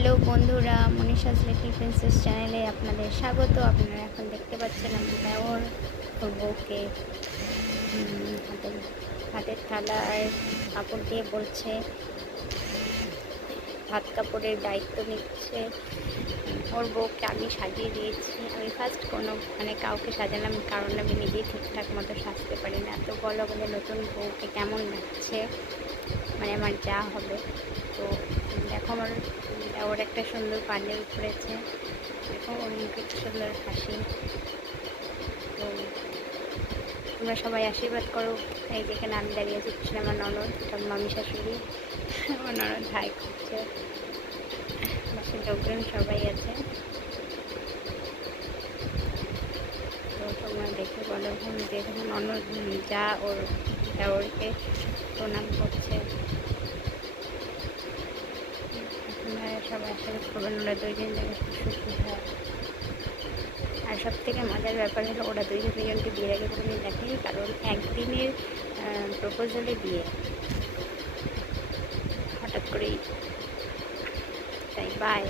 Hello বন্ধুরা, Manisha's little princess চ্যানেলে আপনাদের স্বাগত। আপনারা এখন দেখতে পাচ্ছেন আমি দেওর ওর বউকে হাতের হাতের থালায় কাপড় দিয়ে বলছে, ভাত কাপড়ের দায়িত্ব নিচ্ছে। ওর বউকে আমি সাজিয়ে দিয়েছি। আমি ফার্স্ট কাউকে সাজালাম, কারণ আমি নিজেই ঠিকঠাক মতো সাজতে পারি না। তো বলো আমাদের নতুন বউকে কেমন লাগছে, আমার যা হবে। তো দেখো ওর একটা সুন্দর পাঞ্জাবি পরেছে, দেখো ওর মুখে সুন্দর হাসি। তো তোমরা সবাই আশীর্বাদ করো। এই যেখানে আমি দাঁড়িয়ে আছি, পিছনে আমার ননদ, এটা মামি শাশুড়ি, আমার ননদ ভাই করছে, বাসের লোকজন সবাই আছে। তো তোমরা দেখে বলো, দেখুন ননদ যা ওরকে প্রণাম করছে। সবাই আশীর্বাদ করবেন, ওরা দুইজন যেন সুখী হয়। আর সব থেকে মজার ব্যাপার হলো, ওরা দুজনকে বিয়ের আগে কোনো দেখেনি, কারণ একদিনের প্রপোজালে বিয়ে, হঠাৎ করেই। তাই বাই।